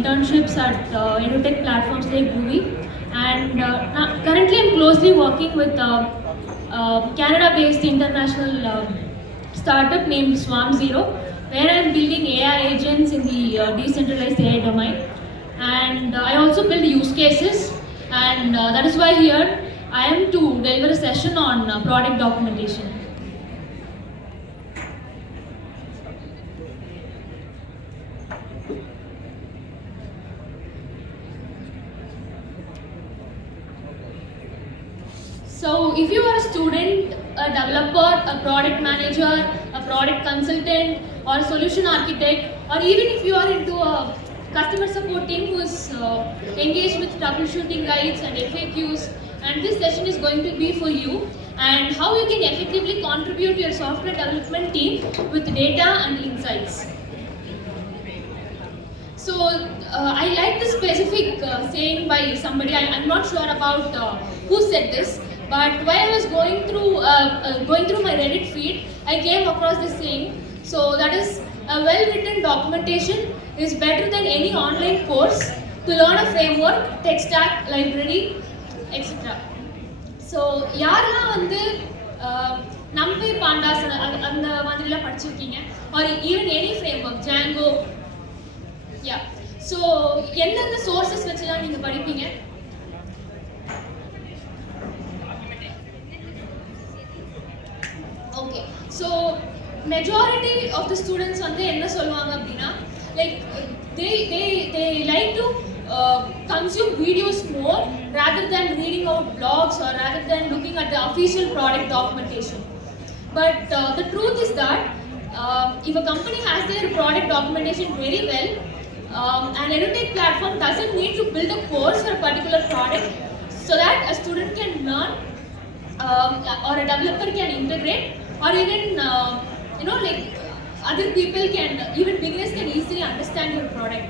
internships at edutech platforms like Google, and currently I'm closely working with Canada-based international startup named Swarm Zero, where I'm building AI agents in the decentralized AI domain, and I also build use cases, and that is why here I am to deliver a session on product documentation. So if you are a student, a developer, a product manager, a product consultant, or a solution architect, or even if you are into a customer support team who is engaged with troubleshooting guides and FAQs, and this session is going to be for you, and how you can effectively contribute to your software development team with data and insights. So I like this specific saying by somebody. I'm not sure about who said this, but while I was going through my Reddit feed, I came across this saying. So that is, a well-written documentation is better than any online course to learn a framework, tech stack, library, etc. So யாரெல்லாம் வந்து NumPy pandas அந்த மாதிரிலாம் படிச்சிருக்கீங்க, or even any framework, Django. Yeah. So எந்தெந்த sources வச்சுலாம் நீங்க படிப்பீங்க? Okay. So majority of the students வந்து என்ன சொல்லுவாங்க அப்படின்னா, like they like to consume videos more rather than reading out blogs or rather than looking at the official product documentation. But the truth is that if a company has their product documentation very well, an edutech platform doesn't need to build a course for a particular product, so that a student can learn or a developer can integrate, or even like other people can, even beginners can easily understand your product.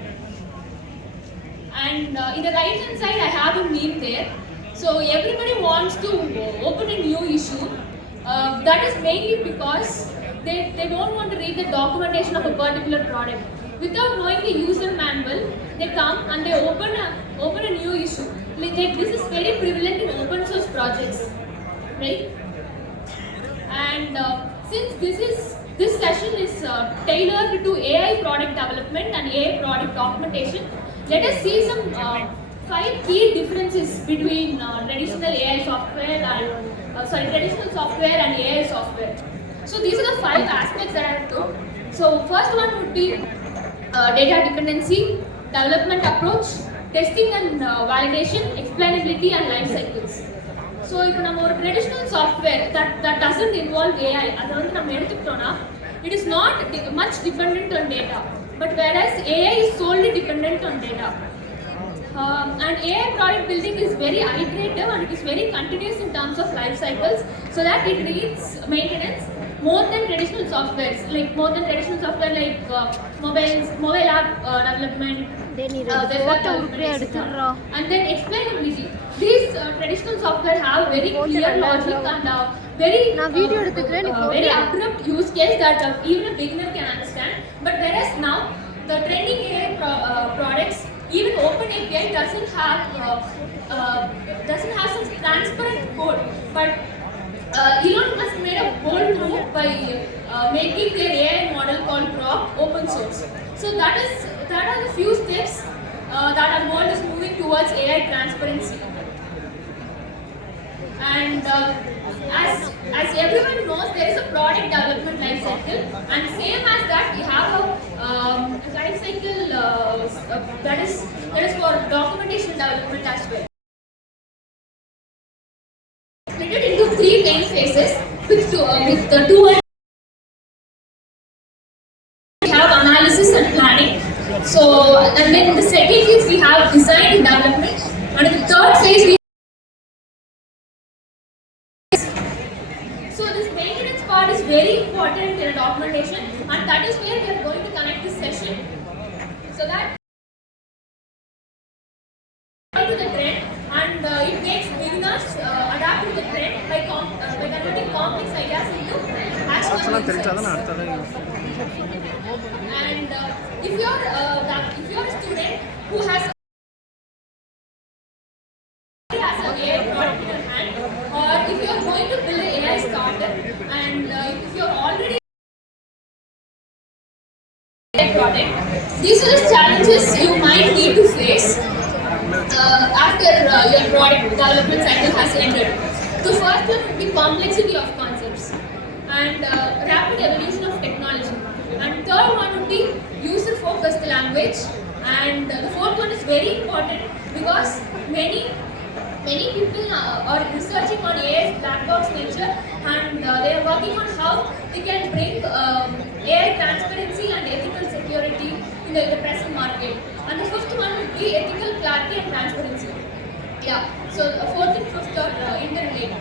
And in the right hand side I have a meme there. So everybody wants to open a new issue. That is mainly because they don't want to read the documentation of a particular product. Without knowing the user manual, they come and they open a new issue. Like this is very prevalent in open source projects, right? And since this session is tailored to AI product development and AI product documentation, let us see some 5 key differences between traditional software and AI software. So these are the 5 aspects that I have told. So first one would be data dependency, development approach, testing and validation, explainability and life cycles. So if we have a traditional software that doesn't involve AI, it is not much dependent on data. But whereas AI is solely dependent on data. And AI product building is very iterative and it is very continuous in terms of life cycles, so that it needs maintenance more than traditional software like mobile app development, web development, etc. And then explainability. These traditional software have very clear logic and very abrupt use case that even a beginner can understand. But whereas now the trending AI products, even OpenAPI doesn't have some transparent code. But Elon Musk made a bold move by making their AI model called Grok open source. So that are the few steps that our world is moving towards AI transparency. And as everyone knows, there is a product development life cycle, and same as that we have a life cycle that is for documentation development as well. Split it into 3 main phases with the 2 we have analysis and planning. So and then in the second phase we have design and development, and in the third phase we part is very important in a documentation, and that is where we are going to connect this session, so that to the trend, and it makes beginners adapt to the trend by converting complex ideas into actionable insights. And if you are a student who has an AI product in your hand, or if you are going to build an AI startup, and if you are already a product, these are the challenges you might need to face after your product development cycle has ended. The first one would be complexity of concepts and rapid evolution of technology. And third one would be user-focused language. And the fourth one is very important because many people are researching on AI's black box nature, and they are working on how they can bring AI transparency and ethical security in the present market. And the fifth one would be ethical clarity and transparency. Yeah, so fourth and fifth are interrelated.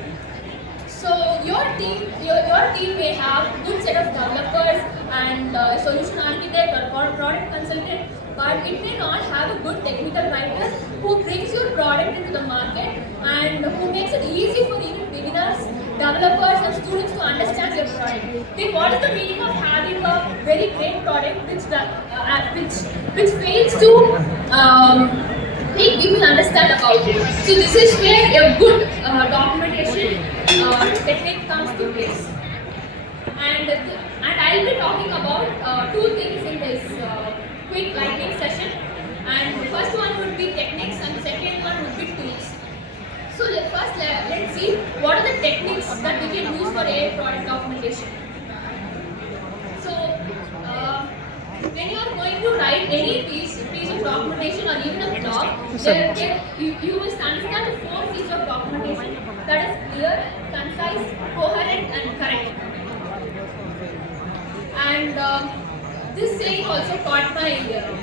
So your team may have good set of developers and a solution architect or product consultant, but it may not have a good technical writer who brings your product into the market and who makes it easy for even beginners, developers and students to understand your product. Then what is the meaning of having a very great product which fails to make people understand about it? So this is where a good documentation technique comes to place. And I'll be talking about two things in this quick lightning session. And the first one would be techniques, and the second one would be tools. So let's see what are the techniques that we can use for AI product documentation. So when you are going to write any piece of documentation or even a blog, you must understand the four pieces of documentation, that is clear, concise, coherent and correct. And this saying also caught my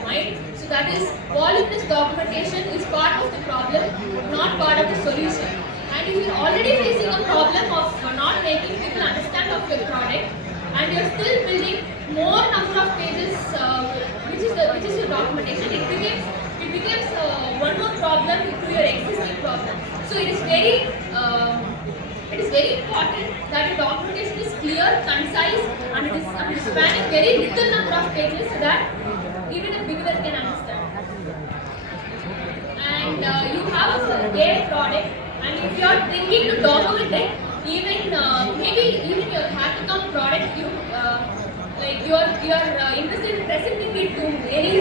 mind. So that is, voluminous documentation is part of the problem, not part of the solution. And if you are already facing a problem of not making people understand of your product, and you are still building more number of pages, which is your documentation, it becomes one more problem to your existing problem. So it is very important that your documentation is clear, concise, and it is spanning very little number of pages so that even a beginner can understand. And you have a AI product, and if you are thinking to document it, maybe even your hackathon product, you are interested in presenting it to any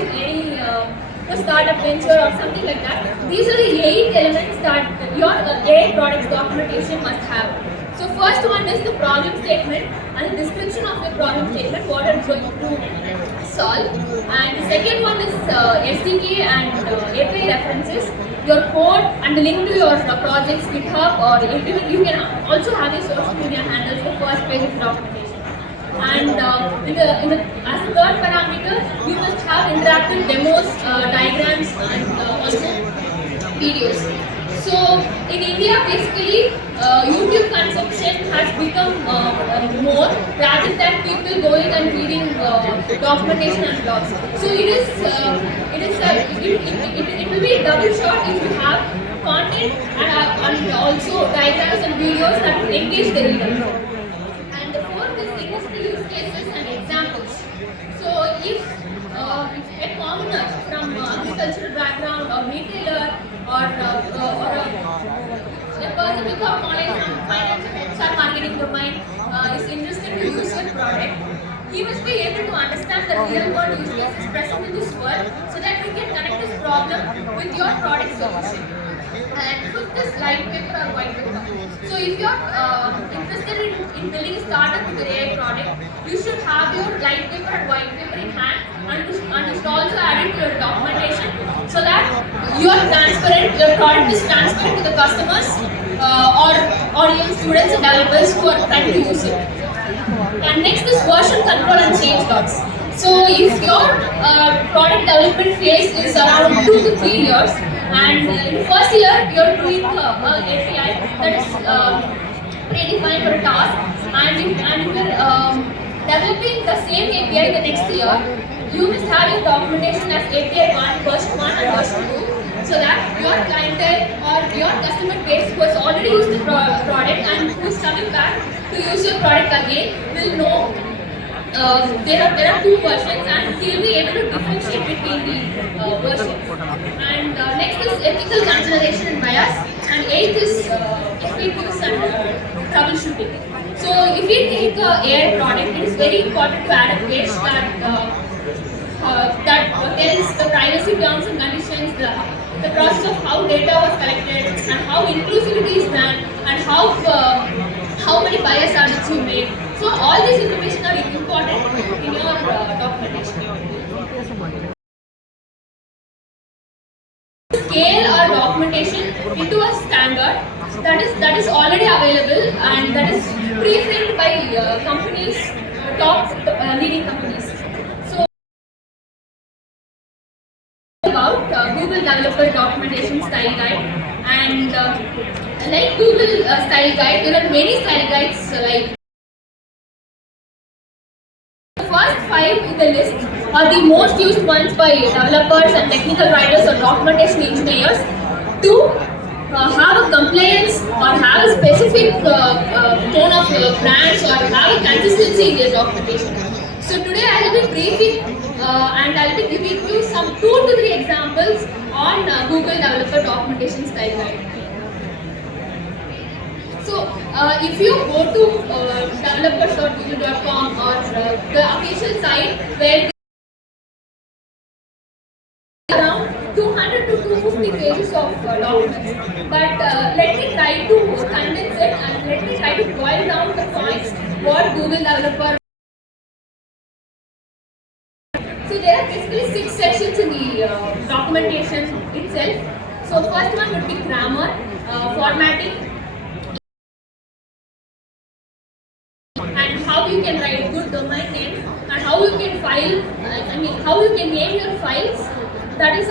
startup venture or something like that. These are the 8 elements that your AI products documentation must have. So first one is the problem statement and the description of the problem statement, what are you going to solve. And the second one is SDK and API references, your code and the link to your project's GitHub, or you can also have your social media handles, the first page of documentation. And as a third parameter, you must have interactive demos, diagrams, and also videos. So in India, basically, YouTube consumption has become more rather than people going and reading documentation and blogs. So it will be a double shot if you have content and also diagrams and videos that will engage the reader. And the fourth is industry use cases and examples. So if a commoner from agricultural background or retailer or a person without knowledge from finance and HR marketing domain is interested to use your product, he must be able to understand the real world use cases present in this world so that we can connect this problem with your product solution. And fifth is light paper or white paper. So if you are interested in building a startup with your AI product, you should have your light paper and white paper in hand, and you should also add it to your documentation so that you are transparent, your product is transparent to the customers or even students and developers who are trying to use it. And next is version control and change logs. So if your product development phase is around 2 to 3 years, and in the first year you are doing API that is predefined for a task, and if you are developing the same API the next year, you must have your documentation as API 1, version 1 and version 2, so that your clientele or your customer base who has already used the product and who is coming back to use your product again will know there are two versions, and he will be able to differentiate between the versions. is ethical consideration and bias, and 8th is effectiveness and troubleshooting. So if we take a AI product, it is very important to add a page that tells the privacy terms and conditions, the process of how data was collected, and how inclusivity is done, and how many bias audits you made. So all this information are important in your documentation. Scale our documentation into a standard that is already available and that is pre-framed by companies, top leading companies. So about Google Developer Documentation Style Guide, and like Google Style Guide, there are many style guides like. The first 5 in the list are the most used ones by developers and technical writers or documentation engineers to have a compliance or have a specific tone of brands or have a consistency in their documentation. So today I will be briefing and I will be giving you some 2 to 3 examples on Google Developer Documentation Style Guide. So, if you go to developers.google.com or the official site where around 200 to 250 pages of documents, but let me try to condense it and let me try to boil down the points what Google Developer. So there are basically 6 sections in the documentation itself. So first one would be grammar, formatting, and how you can write good domain names, and how you can file, how you can name your files that is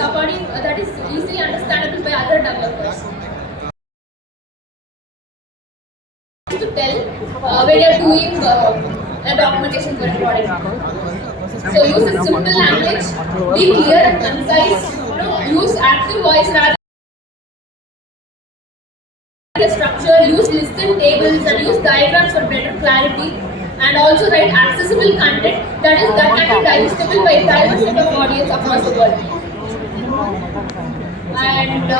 easily understandable by other developers. To tell when you are doing a documentation for a product. So use a simple language, be clear and concise, use active voice rather the structure, use listed tables and use diagrams for better clarity, and also write accessible content that can be digestible by a diverse set of audience across the world. And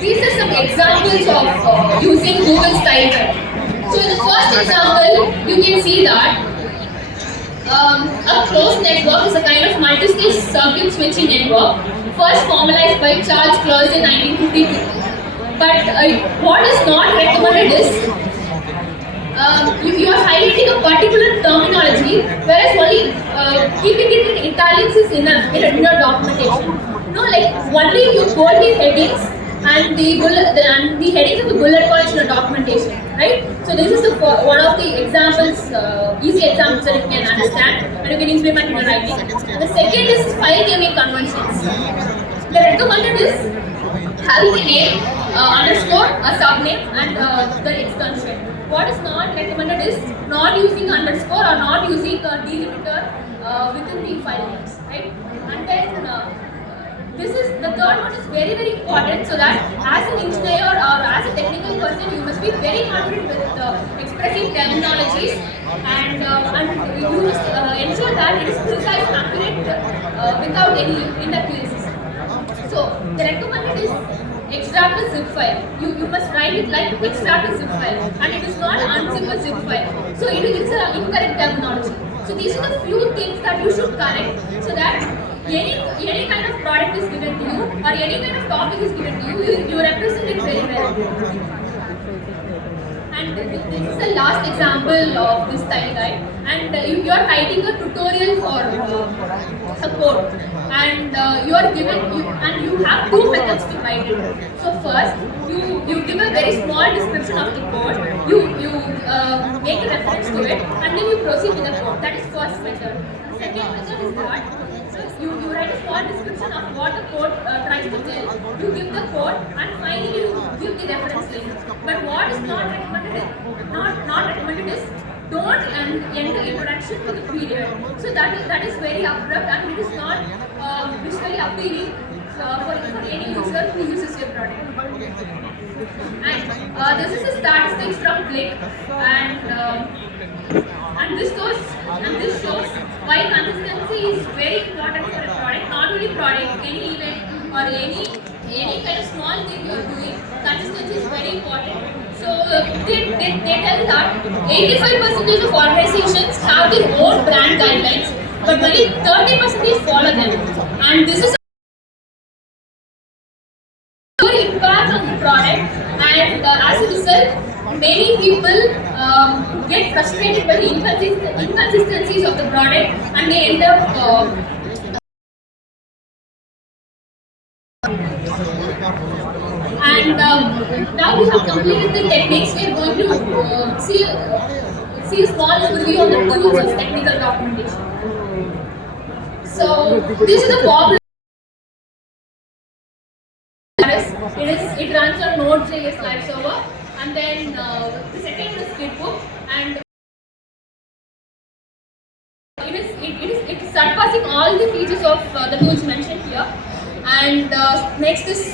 these are some examples of using Google Style Guide. So in the first example, you can see that a closed network is a kind of multi-stage circuit switching network, first formalized by Charles Close in 1952. But what is not recommended is if you are highlighting a particular terminology, whereas only keeping it in italics is enough in your documentation. No, like only you bold the headings and the headings of the bullet points in your documentation, right? So this is one of the examples, easy examples that you can understand and you can implement in your writing. And the second is file naming conventions. The recommended is having a name, underscore, a subname, and the extension. What is not recommended is not using underscore or not using a delimiter within the file names, right? And then the third one is very, very important, so that as an engineer or as a technical person, you must be very confident with expressing terminologies, and you must ensure that it is precise and accurate without any inaccuracies. So the recommended is extract a zip file. You must write it like extract a zip file, and it is not unzip a zip file. So it is an incorrect terminology. So these are the few things that you should correct, so that any kind of product is given to you or any kind of topic is given to you, you represent it very well. And this is the last example of this style guide. And you are writing a tutorial for a code, and you are given and you have 2 methods to write it. So first, you give a very small description of the code. You make a reference to it, and then you proceed with the code. That is first method. The second method is that you write a small description of what the code tries to tell. You give the code, and finally you give the reference link. But what is not recommended is don't end the introduction to the period. So that is very abrupt, and it is not visually appealing for any user who uses your product. And this is the statistics from Click, and this shows why consistency is very important for a product, not only product, any event. or any kind of small thing you are doing, consistency is very important. So they tell that 85% of organizations have their own brand guidelines, but only 30% follow them. And this is impact on the product, and as a result many people get frustrated by the inconsistencies of the product, and they end up and now we have completed the techniques. We are going to see a small overview on the tools of technical documentation. So this is the popular. It runs on Node.js live server, and then the second is Gitbook, and it is surpassing all the features of the tools mentioned here. And next is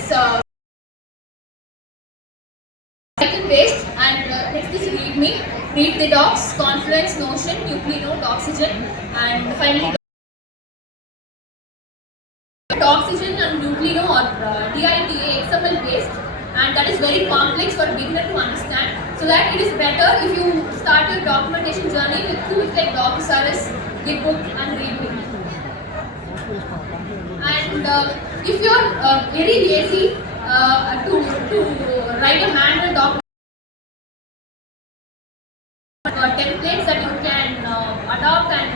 second based, and next is README, Read the Docs, Confluence, Notion, Neutrino, Oxygen, and finally Oxygen and Neutrino or DITA XML based, and that is very complex for a beginner to understand. So that it is better if you start your documentation journey with tools like Docusaurus, Gitbook, and README. And if you are very lazy to write a manual document, templates that you can adopt, and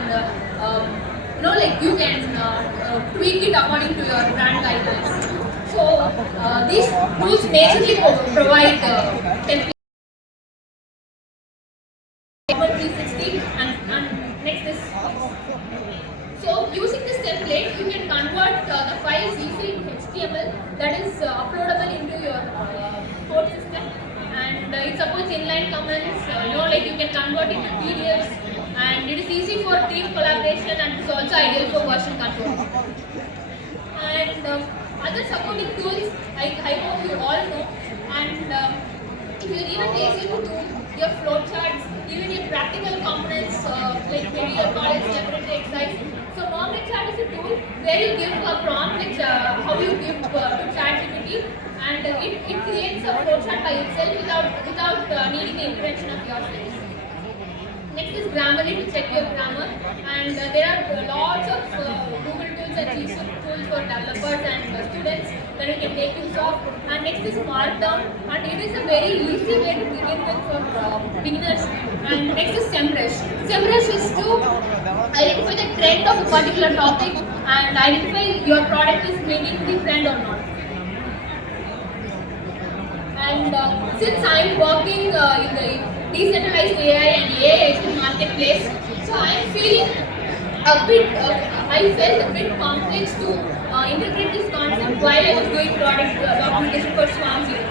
like you can tweak it according to your brand guidelines. So these tools majorly provide templates 360, and next is so using this template you can convert the files easily to HTML that is uploadable into your code system, and it supports inline comments. Like you can convert into PDFs, and it is easy for team collaboration, and it is also ideal for version control. And other supporting tools, I hope you all know. And if you're even lazy to do your flowcharts, even your practical components like maybe your college laboratory exercise. So Knowledge Chart is a tool where you give a prompt, which how you give to ChatGPT, and it creates a flowchart by itself without needing the intervention of yourself. Next is Grammarly to check your grammar, and there are lots of Google tools and G Suite tools for developers and students that you can take use of. And next is Markdown, and it is a very easy way to begin with for beginners. And next is SEMrush. SEMrush is to identify the trend of a particular topic and identify your product is making the trend or not. And since I am working in the decentralized AI and AI agent marketplace, so I am feeling I felt a bit complex to integrate this concept while I was doing product documentation for Swarm Zero.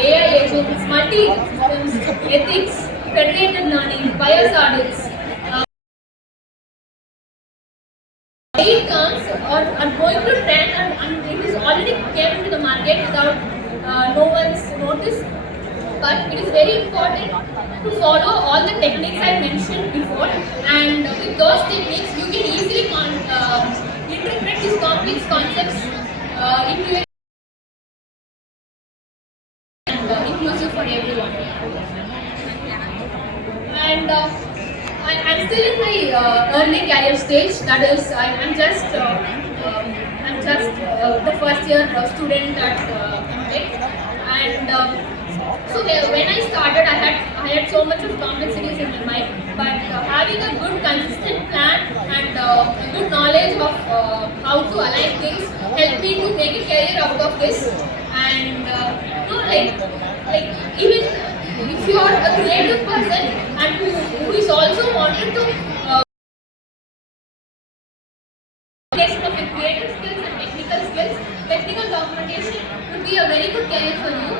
AI agents, multi-systems, ethics, federated learning, bias audits, AI terms are going to trend, and it is already came into the market without no one's notice. But it is very important to follow all the techniques I mentioned before, and with those techniques you can easily interpret these complex concepts into a and inclusive for everyone. And I'm still in my early career stage. That is, I'm just the first year student at MTech, and so when I started, I had so much of complexities in my mind. But having a good consistent plan and a good knowledge of how to align things helped me to make a career out of this. And like even if you are a creative person and who is also wanted to of the creative skills and technical skills, technical documentation would be a very good career for you.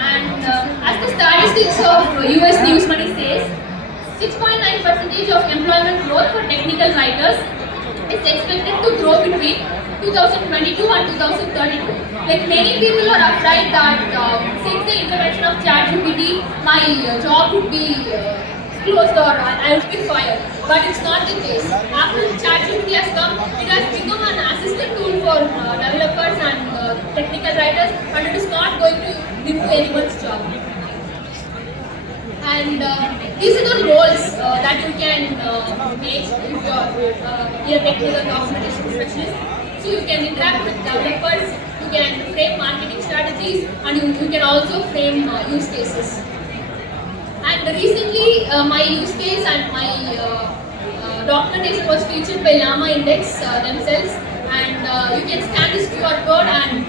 And as the statistics of US News Money says, 6.9% of employment growth for technical writers is expected to grow between 2022 and 2032. Like many people are afraid that since the intervention of ChatGPT, my job would be closed or I would be fired. But it's not the case. After ChatGPT has come, it has become writers, and it is not going to give you anyone's job. And these are the roles that you can make if you are a technical documentation specialist. So you can interact with developers, you can frame marketing strategies, and you can also frame use cases. And recently, my use case and my documentation was featured by Llama Index themselves. And you can scan this QR code and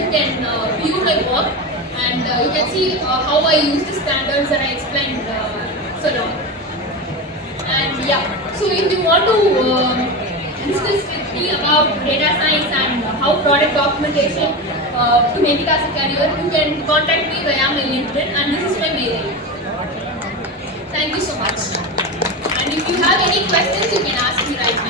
you can view my work. And you can see how I use the standards that I explained so long. And yeah, so if you want to discuss with me about data science and how product documentation to make it as a career, you can contact me via my LinkedIn, and this is my mail ID. Thank you so much. And if you have any questions, you can ask me right now.